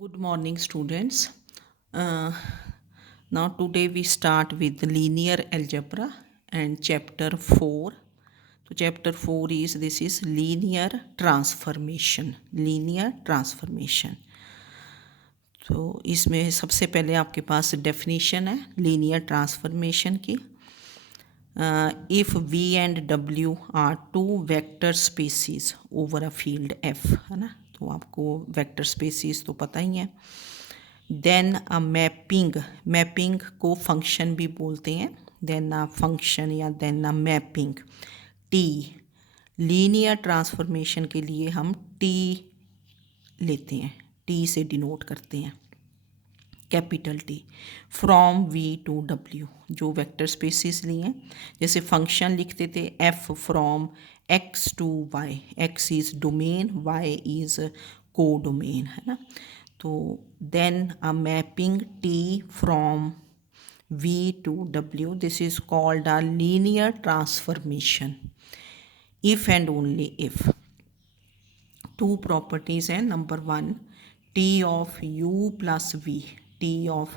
Good morning, students. Uh, Now, today we start with linear algebra and chapter 4. So, chapter 4 is this is linear transformation. Linear transformation. तो इसमें सबसे पहले आपके पास definition है linear transformation की. If V and W are two vector spaces over a field F, है ना, तो आपको वेक्टर स्पेसिस तो पता ही है. देन अ मैपिंग को फंक्शन भी बोलते हैं. देन अ फंक्शन या then a mapping T. Linear transformation के लिए हम टी लेते हैं, टी से डिनोट करते हैं, capital T. From V to W जो वेक्टर स्पेसिस लिए हैं, जैसे फंक्शन लिखते थे F from X to Y. X is domain, Y is codomain, है ना. तो then a mapping T from V to W, this is called a linear transformation. If and only if two properties हैं. Number one, T of U plus V. T of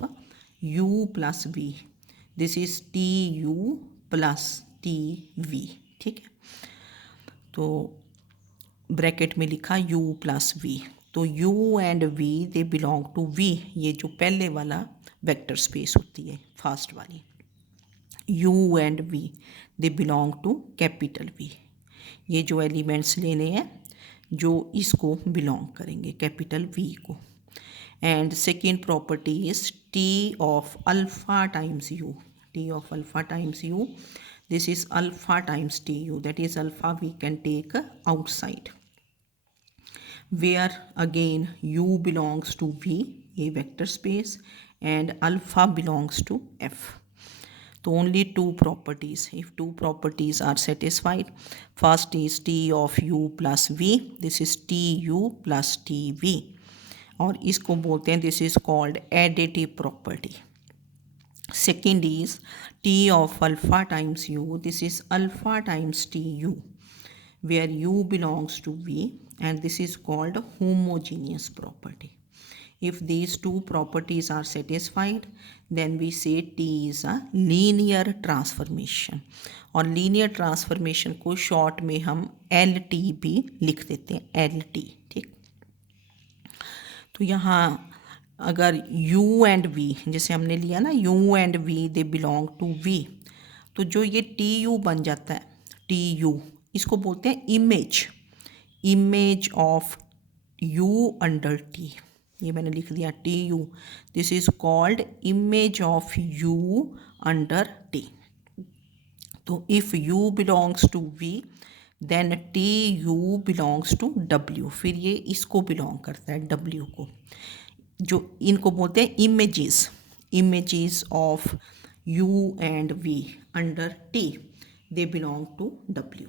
U plus V, this is T U plus T V. ठीक है, तो bracket में लिखा u plus V. तो u and v they belong to v. ये जो पहले वाला वेक्टर स्पेस होती है फर्स्ट वाली, u and v they belong to capital v. ये जो एलिमेंट्स लेने हैं जो इसको बिलोंग करेंगे कैपिटल v को. And second property is T of alpha times u. T of alpha times u, this is alpha times tu, that is alpha we can take outside, where again u belongs to v, a vector space, and alpha belongs to f. So only two properties. If two properties are satisfied, first is t of u plus v, this is tu plus tv, और इसको बोलते हैं this is called additive property. Second is t of alpha times u, this is alpha times tu, where u belongs to v, and this is called homogeneous property. If these two properties are satisfied, then we say t is a linear transformation. और linear transformation को short में हम LT भी लिख देते हैं, LT. ठीक, तो यहाँ अगर u एंड v, जैसे हमने लिया ना u and v they belong to v, तो जो ये टी यू बन जाता है, टी यू, इसको बोलते हैं image of u under t. ये मैंने लिख दिया T U, this is called image of u under t. तो if u belongs to v, then T U belongs to w. फिर ये इसको बिलोंग करता है w को, जो इनको बोलते हैं images of u and v under t, they belong to w.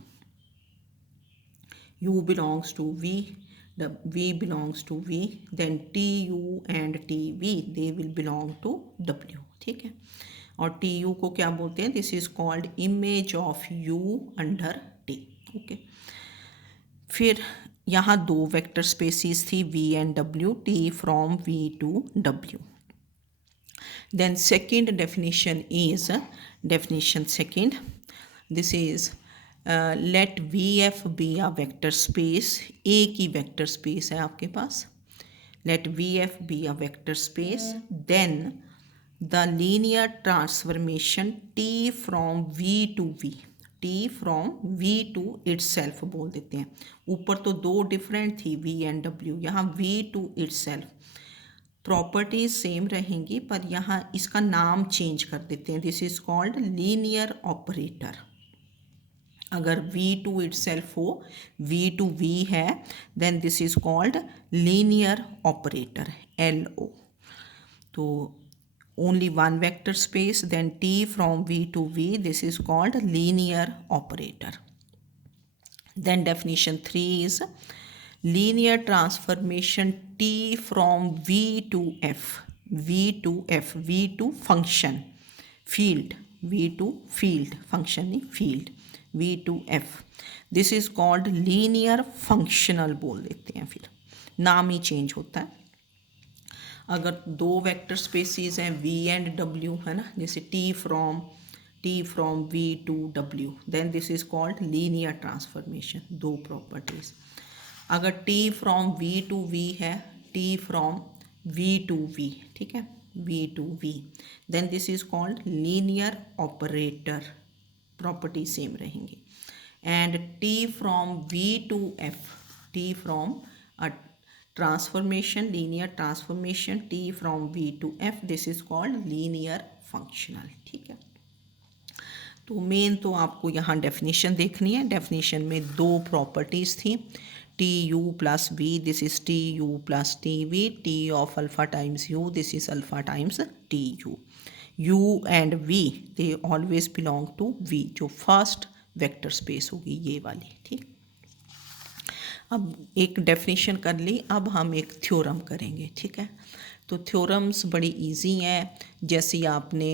u belongs to v, v belongs to v, then tu and tv they will belong to w. ठीक है, और tu को क्या बोलते हैं, this is called image of u under t. Okay, फिर यहाँ दो वेक्टर स्पेसिस थी v and w, t from v to w. Then second definition is definition second, this is let vf be a vector space. A की vector space है आपके पास, let vf be a vector space, then the linear transformation t from v to v, t from v to itself बोल देते हैं. ऊपर तो दो different थी v एंड w, यहाँ v to itself. Properties same रहेंगी पर यहाँ इसका नाम चेंज कर देते हैं, this is called linear operator. अगर v टू इटसेल्फ हो, v टू v है, then this is called linear operator, LO. तो only one vector space, then t from v to v, this is called linear operator. Then definition 3 is linear transformation t from v to f. v to f, v to function, field, v to field, function नहीं field, v to f. This is called linear functional बोल देते हैं, फिर नाम ही change होता है. अगर दो वेक्टर स्पेसिस हैं v एंड w, है ना, जैसे t from v to w, then this is called linear transformation, दो प्रॉपर्टीज। अगर t from v to v है, t from v to v, ठीक है, v to v, then this is called linear operator, property same रहेंगी। And t from v to f, t from a transformation, linear transformation t from v to f, this is called linear functional, ठीक है। तो main तो आपको यहाँ definition देखनी है। Definition में दो प्रॉपर्टीज़ थी, T U plus V, this is T U plus T V, T of alpha times U, this is alpha times T U. U and V they always belong to V, जो first vector space होगी ये वाली, ठीक। अब एक definition कर ली, अब हम एक थ्योरम करेंगे, ठीक है। तो थ्योरम्स बड़ी इजी हैं, जैसे आपने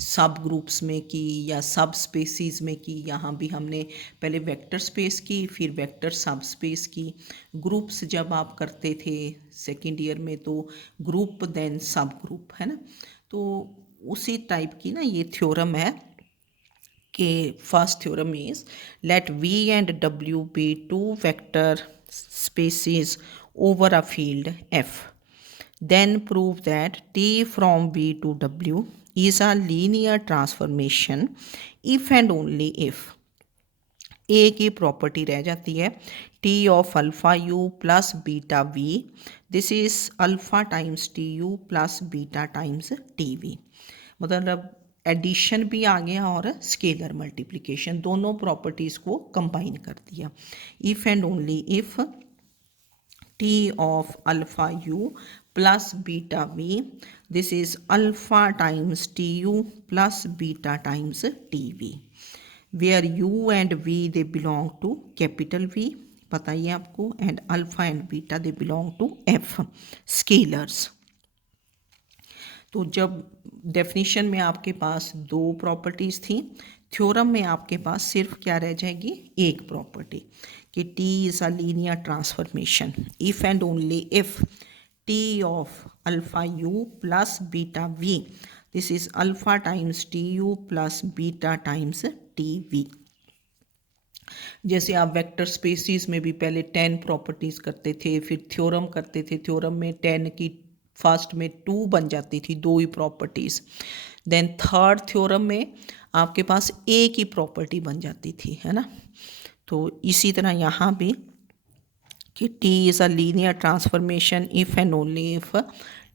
सब ग्रुप्स में की या सब स्पेसीज़ में की, यहाँ भी हमने पहले वेक्टर स्पेस की, फिर वेक्टर सब स्पेस की। ग्रुप्स जब आप करते थे सेकेंड ईयर में तो ग्रुप देन सब ग्रुप, है ना, तो उसी टाइप की ना ये थ्योरम है कि first theorem is let v and w be two vector spaces over a field f, then prove that t from v to w is a linear transformation if and only if A की property रह जाती है T of alpha you plus beta V, this is alpha times T U plus beta times T V, मतलब addition भी आ गया और scalar multiplication, दोनों प्रॉपर्टीज़ को कंबाइन कर दिया। If and only if T of alpha you plus beta V, this is alpha times T U plus beta times T V, where U and V they belong to capital V, पता ही है आपको, and alpha and beta they belong to F, scalars. तो जब definition में आपके पास दो प्रॉपर्टीज़ थी, थ्योरम में आपके पास सिर्फ क्या रह जाएगी, एक प्रॉपर्टी कि T is a linear transformation if and only if T of alpha you plus beta V, this is alpha times T U plus beta times T we. जैसे आप वेक्टर स्पेसिस में भी पहले 10 प्रॉपर्टीज़ करते थे, फिर theorem करते थे, थ्योरम में 10 की फर्स्ट में 2 बन जाती थी, दो ही प्रॉपर्टीज़, देन थर्ड थ्योरम में आपके पास एक ही प्रॉपर्टी बन जाती थी, है ना। तो इसी तरह यहाँ भी कि T is a linear transformation if and only if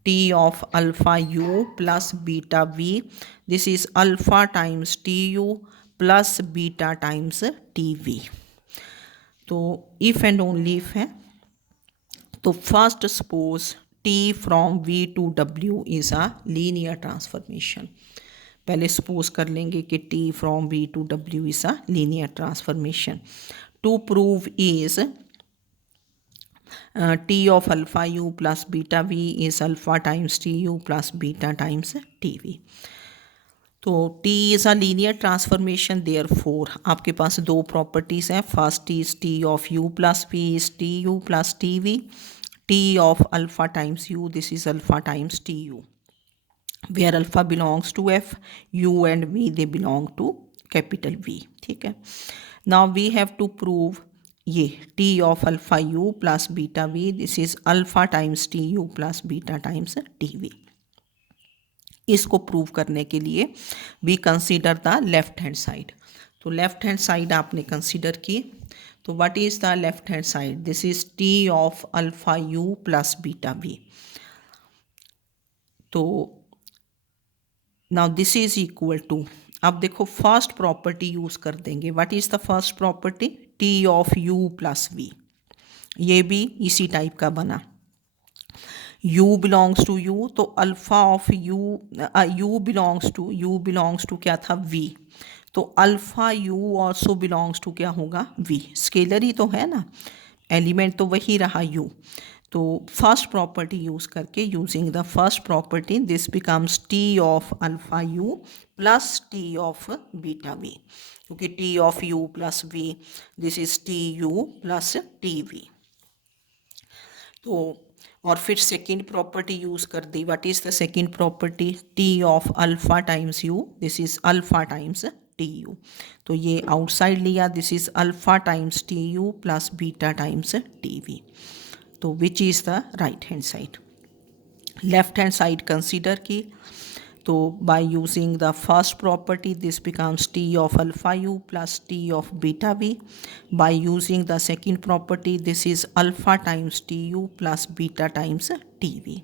T of alpha you plus beta V, this is alpha times T U plus beta times T V. तो इफ़ एंड ओनली इफ़ है, तो first suppose T from V to W is a linear transformation, पहले suppose कर लेंगे कि T from V to W is a linear transformation. To prove is T of alpha you plus beta V is alpha times T U plus beta times T V. तो T is a linear transformation, therefore आपके पास दो properties हैं, first is T of U plus V is T U plus T V, T of alpha times U, this is alpha times T U, where alpha belongs to F, U and V they belong to capital V, ठीक है। Now we have to prove ये T of alpha U plus beta V, this is alpha times T U plus beta times T V. इसको prove करने के लिए we consider the left hand side, तो left hand side आपने consider की, तो what is the left hand side, this is T of alpha you plus beta we, तो now this is equal to, अब देखो फर्स्ट प्रॉपर्टी यूज़ कर देंगे, what is the first property, T of U plus V, ये भी इसी type का बना, u बिलोंग्स टू u, तो अल्फ़ा ऑफ u बिलोंग्स टू क्या था, v, तो अल्फ़ा u ऑल्सो बिलोंग्स टू क्या होगा, v, स्केलर ही तो है ना, एलिमेंट तो वही रहा u, तो फर्स्ट प्रॉपर्टी यूज़ करके, using the first property, this becomes t of alpha u plus t of beta v, क्योंकि t of u plus v, this is t u plus t v। तो और फिर second property use कर दी. What is the second property? T of alpha times U. This is alpha times T U. तो ये outside लिया. This is alpha times T U plus beta times T V. तो which is the right hand side? Left hand side consider की. तो by using the first property this becomes T of alpha you plus T of beta V. By using the second property this is alpha times T U plus beta times T V,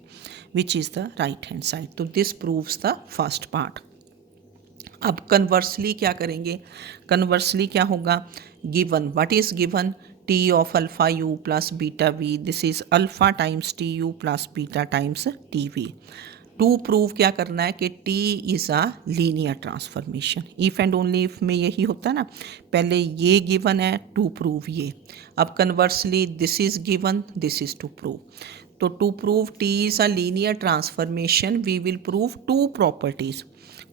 which is the right hand side. तो this proves the first part. अब conversely क्या करेंगे? Conversely क्या होगा? Given. What is given? T of alpha you plus beta V. This is alpha times T U plus beta times T V. To prove क्या करना है कि T is a linear transformation. If and only if में यही होता है ना, पहले ये गिवन है, टू प्रूव ये. अब conversely this is given, this is to prove. तो to prove T is a linear transformation we will prove two properties.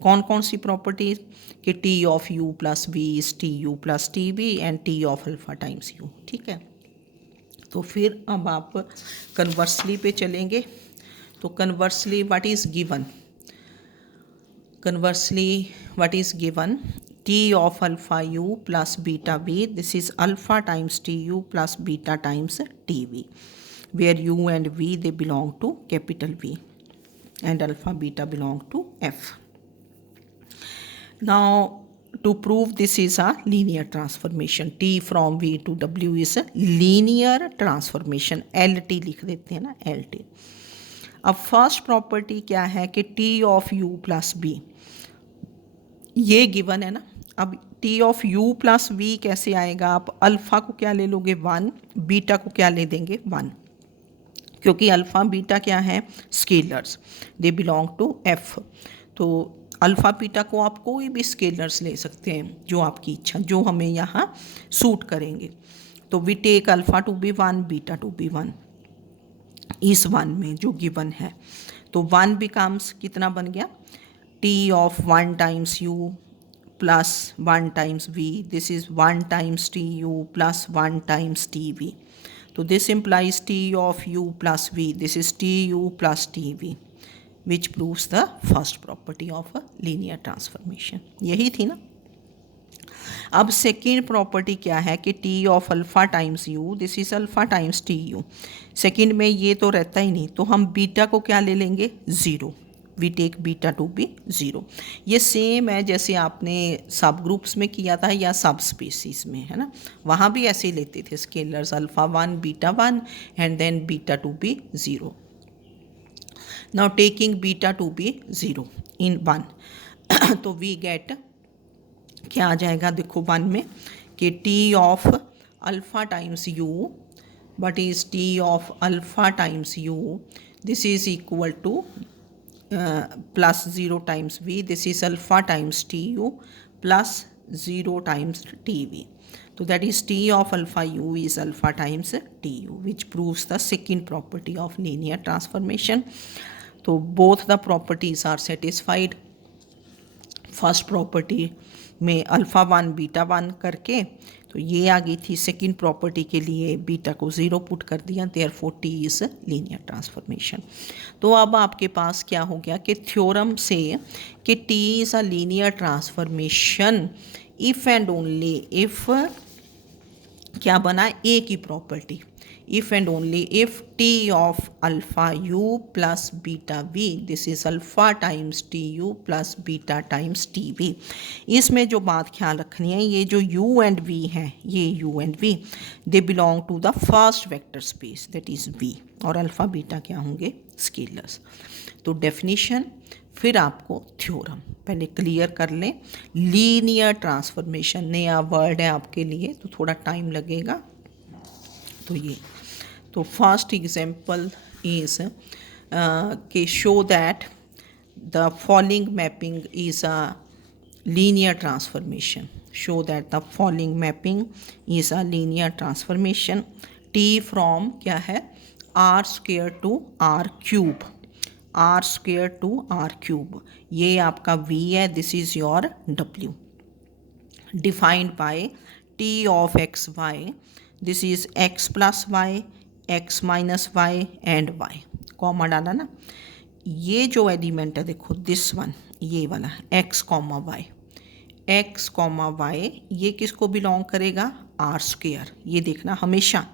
कौन कौन सी प्रॉपर्टीज़? कि T of U plus V is T U plus T V and T of alpha times U. ठीक है. तो फिर अब आप कन्वर्सली पे चलेंगे. तो conversely what is given? Conversely what is given? T of alpha you plus beta V. This is alpha times T U plus beta times T V, where U and V they belong to capital V and alpha beta belong to F. Now to prove this is a linear transformation, T from V to W is a linear transformation. LT लिख देते हैं ना, LT. अब first property क्या है कि T of U plus B, ये given है ना. अब T of U plus V कैसे आएगा? आप अल्फ़ा को क्या ले लोगे? 1. बीटा को क्या ले देंगे? 1. क्योंकि अल्फ़ा बीटा क्या है? Scalars. They belong to F. तो अल्फ़ा बीटा को आप कोई भी स्केलर्स ले सकते हैं जो आपकी इच्छा, जो हमें यहाँ सूट करेंगे. तो we take alpha to be 1, beta to be 1 इस 1 में जो गिवन है. तो 1 बिकम्स कितना बन गया? T of 1 times U plus 1 times V. This is 1 times T U plus 1 times T V. So this implies T of U plus V. This is TU plus TV, which proves the first property of a linear transformation. यही थी ना. अब second property क्या है कि T of alpha times U, this is alpha times T you. Second में ये तो रहता ही नहीं, तो हम बीटा को क्या ले लेंगे? 0. We take beta to be 0. ये सेम है जैसे आपने सब ग्रुप्स में किया था या सब स्पीसीज में, है ना. वहाँ भी ऐसे ही लेते थे scalars, alpha 1 beta 1 and then beta to be 0. Now taking beta to be 0 in 1 तो वी गेट क्या आ जाएगा? देखो 1 में कि T of alpha times U, but is T of alpha times U, this is equal to plus 0 times v. This is alpha times tu plus 0 times tv. So that is t of alpha u is alpha times tu, which proves the second property of linear transformation. So both the properties are satisfied. First property में alpha 1 beta 1 करके तो ये आ गई थी. Second property के लिए beta को 0 put कर दिया, therefore T is linear transformation. तो अब आपके पास क्या हो गया कि थ्योरम से कि T is a linear transformation if and only if क्या बना? ए की property. if and only if t of alpha u plus beta v, this is alpha times tu plus beta times tv. इसमें जो बात ख्याल रखनी है, ये जो u and v हैं, ये u and v they belong to the first vector space, that is v, और अल्फ़ा बीटा क्या होंगे? स्केलर्स. तो डेफिनेशन फिर आपको थ्योरम पहले क्लियर कर लें. लीनियर ट्रांसफॉर्मेशन नया वर्ड है आपके लिए, तो थोड़ा टाइम लगेगा. तो ये तो फर्स्ट एग्जाम्पल इज के show that the following mapping is a linear transformation. Show that the following mapping is a linear transformation. T from क्या है? R square to R cube. R square to R cube ये आपका v है. This is your w. Defined by t of X Y. This is x plus y X minus Y and Y, comma डाला ना। ये जो element है देखो this one, ये वाला x comma y, x comma y, ये किसको बिलोंग करेगा, आर स्क्वेयर। ये देखना हमेशा,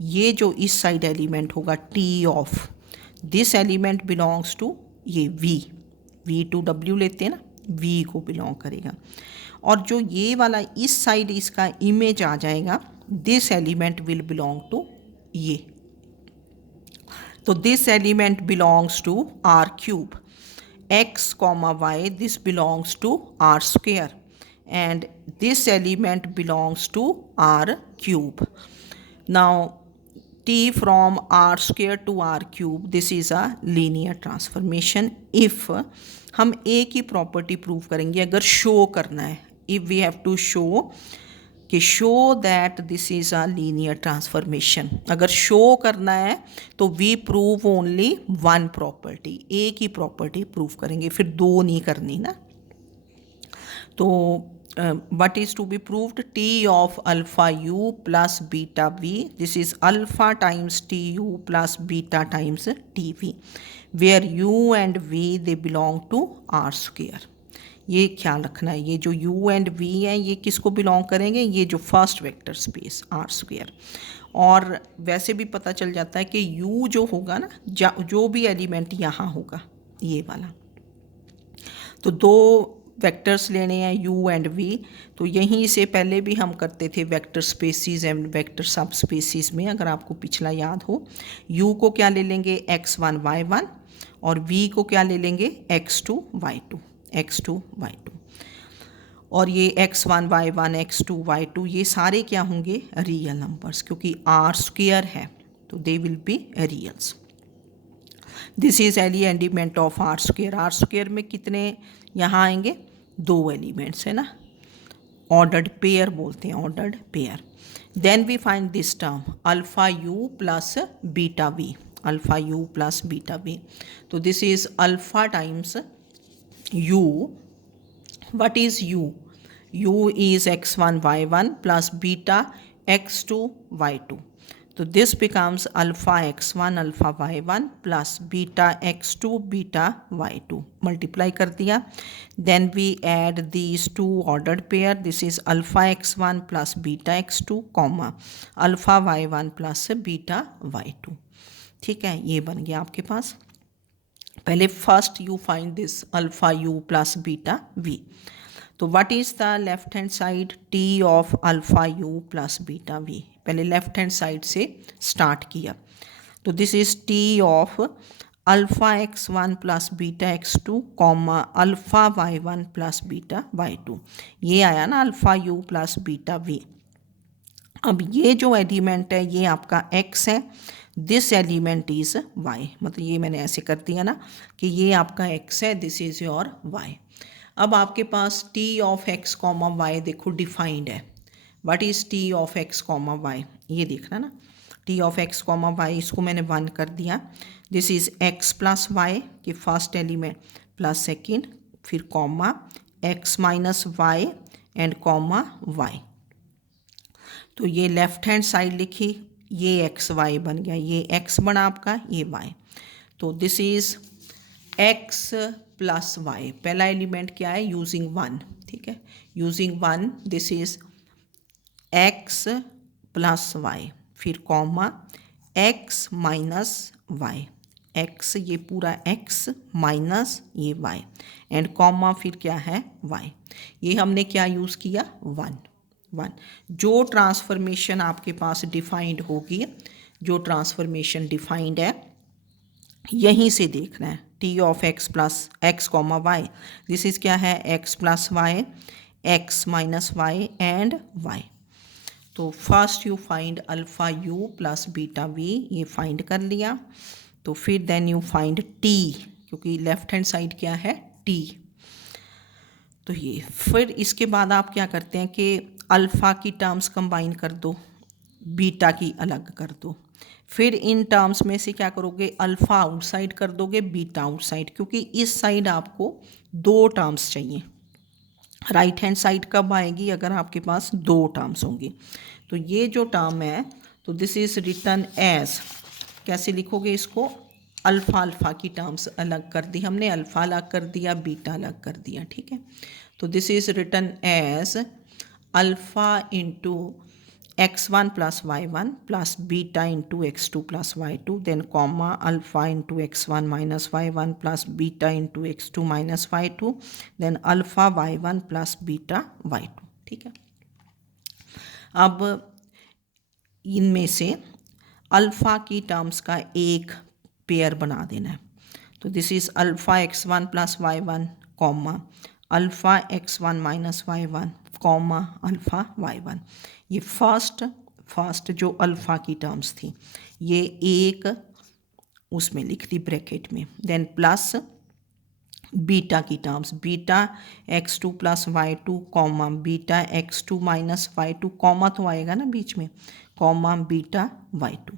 ये जो इस साइड एलिमेंट होगा T of this element belongs to ये वी टू डब्ल्यू लेते हैं ना, वी को बिलोंग करेगा। और जो ये वाला इस साइड इसका इमेज आ जाएगा, this element will belong to ये। तो this element belongs to R cube, x comma y, this belongs to R square and this element belongs to r cube. Now t from r square to r cube, this is a linear transformation if हम एक ही property prove करेंगे अगर show करना है, if we have to show कि show that this is a linear transformation. अगर show करना है तो we prove only one property, एक ही प्रॉपर्टी प्रूव करेंगे, फिर दो नहीं करनी ना। तो what is to be proved, t of alpha u plus beta v, this is alpha times tu plus beta times tv, where u and v they belong to r square। ये ख्याल रखना है, ये जो u एंड v है ये किसको belong करेंगे, ये जो first vector space R square. और वैसे भी पता चल जाता है कि u जो होगा ना, जो भी एलिमेंट यहाँ होगा ये वाला, तो दो वेक्टर्स लेने हैं u एंड v। तो यहीं से पहले भी हम करते थे वेक्टर स्पेसिस एंड वेक्टर सब स्पेसिस में, अगर आपको पिछला याद हो। u को क्या ले लेंगे, x1 y1, और v को क्या ले लेंगे, x2 y2, x2 y2। और ये x1 y1 x2 y2 ये सारे क्या होंगे, रियल नंबर्स, क्योंकि आर स्क्वेयर है तो they will be reals. This is any element of R square. R square में कितने यहाँ आएंगे, दो एलिमेंट्स है ना, ऑर्डर्ड पेयर बोलते हैं, ordered pair. Then we find this term alpha you plus beta v, alpha you plus beta we. तो this is alpha times u, what is u, u is x1 y1 plus beta x2 y2, तो this becomes alpha x1 alpha y1 plus beta x2 beta y2, multiply कर दिया। then we add these two ordered pair, this is alpha x1 plus beta x2 comma alpha y1 plus beta y2। ठीक है, ये बन गया आपके पास। पहले first you find this alpha you plus beta we. तो what is the left hand side, T of alpha you plus beta v. पहले लेफ्ट हैंड साइड से स्टार्ट किया, तो this is T of alpha x1 plus beta x2 comma alpha y1 plus beta y2। ये आया ना alpha you plus beta v. अब ये जो एलिमेंट है ये आपका x है, दिस एलिमेंट इज़ y, मतलब ये मैंने ऐसे कर दिया ना कि ये आपका x है, दिस इज़ योर y। अब आपके पास t of x comma y देखो डिफाइंड है। What is t of x comma y, ये देखना ना, t of x comma y, इसको मैंने 1 कर दिया। This is x plus y कि फर्स्ट एलिमेंट प्लस सेकेंड, फिर comma x minus Y and comma y। तो ये लेफ्ट हैंड साइड लिखी, ये एक्स वाई बन गया, ये एक्स बना आपका, ये वाई। तो this is x plus y. पहला एलिमेंट क्या है, यूजिंग 1, ठीक है, using 1 this is x plus y, फिर comma x minus y, x ये पूरा एक्स माइनस ये वाई एंड कॉमा फिर क्या है वाई। ये हमने क्या यूज़ किया, 1। जो ट्रांसफॉर्मेशन आपके पास डिफाइंड होगी, जो ट्रांसफॉर्मेशन डिफाइंड है यहीं से देखना है, T of x plus x comma y, this is क्या है, x plus y, x minus Y and y. तो first you find alpha you plus beta v, ये फाइंड कर लिया। तो फिर देन यू फाइंड टी, क्योंकि लेफ्ट हैंड साइड क्या है, टी। तो ये फिर इसके बाद आप क्या करते हैं कि अल्फ़ा की टर्म्स कंबाइन कर दो, बीटा की अलग कर दो, फिर इन टर्म्स में से क्या करोगे, अल्फ़ा आउटसाइड कर दोगे, बीटा आउटसाइड, क्योंकि इस साइड आपको 2 टर्म्स चाहिए। राइट हैंड साइड कब आएगी, अगर आपके पास 2 टर्म्स होंगी। तो ये जो टर्म है तो दिस इज रिटन एज, कैसे लिखोगे इसको, अल्फ़ा अल्फ़ा की टर्म्स अलग कर दी हमने, अल्फ़ा अलग कर दिया, बीटा अलग कर दिया, ठीक है। तो this is written as alpha into x1 plus y1 plus beta into x2 plus y2, then comma alpha into x1 minus y1 plus beta into x2 minus y2, then alpha y1 plus beta y2, ठीक है। अब इनमें से alpha की terms का एक pair बना देना है। तो this is alpha x1 plus y1 comma alpha x1 minus y1 comma alpha y1। ये फर्स्ट जो अल्फ़ा की टर्म्स थी ये एक उसमें लिख दी ब्रैकेट में, देन प्लस बीटा की terms, beta x2 plus y2 comma beta x2 minus y2, comma तो आएगा ना बीच में, कॉमा बीटा y2।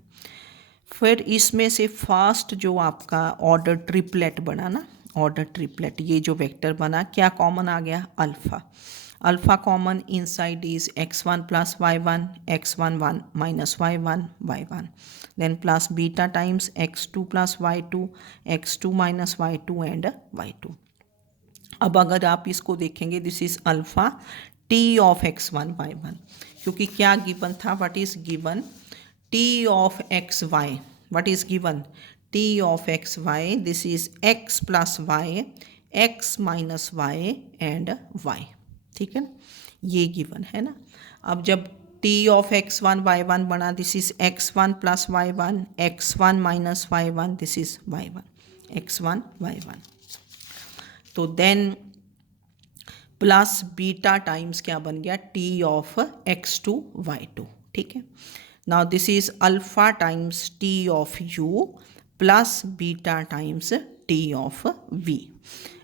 फिर इसमें से फर्स्ट जो आपका ऑर्डर ट्रिपलेट बना ना, ऑर्डर ट्रिपलेट, ये जो वेक्टर बना क्या कॉमन आ गया, alpha. Alpha common inside is x1 plus y1, x1 1 minus y1 y1, then plus beta times x2 plus y2, x2 minus y2 and y2। अब अगर आप इसको देखेंगे this is alpha t of x1 y1, क्योंकि क्या given था, what is given, t of x y, what is given, t of x y, this is x plus y, x minus y and y, ठीक है ना, ये given है ना। अब जब t of x1 y1 बना, this is x1 plus y1, x1 minus y1, this is y1, x1 y1। तो देन प्लस बीटा टाइम्स क्या बन गया, t ऑफ x2 y2, ठीक है। Now this is alpha times t of u plus beta times t of v,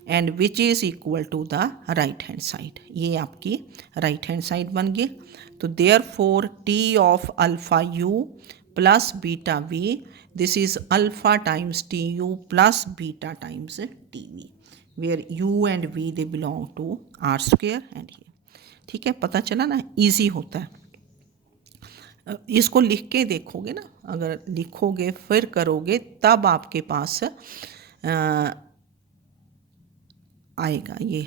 and which is equal to the right hand side, ये आपकी right hand side बन गई। तो therefore t of alpha u plus beta v, this is alpha times tu plus beta times tv, where u and v they belong to r square and here, ठीक है। पता चला ना, easy होता है। इसको लिख के देखोगे ना, अगर लिखोगे फिर करोगे तब आपके पास आएगा, ये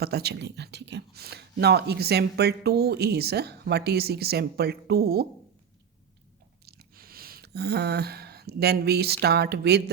पता चलेगा, ठीक है। Now example 2 is, what is example 2, then we start with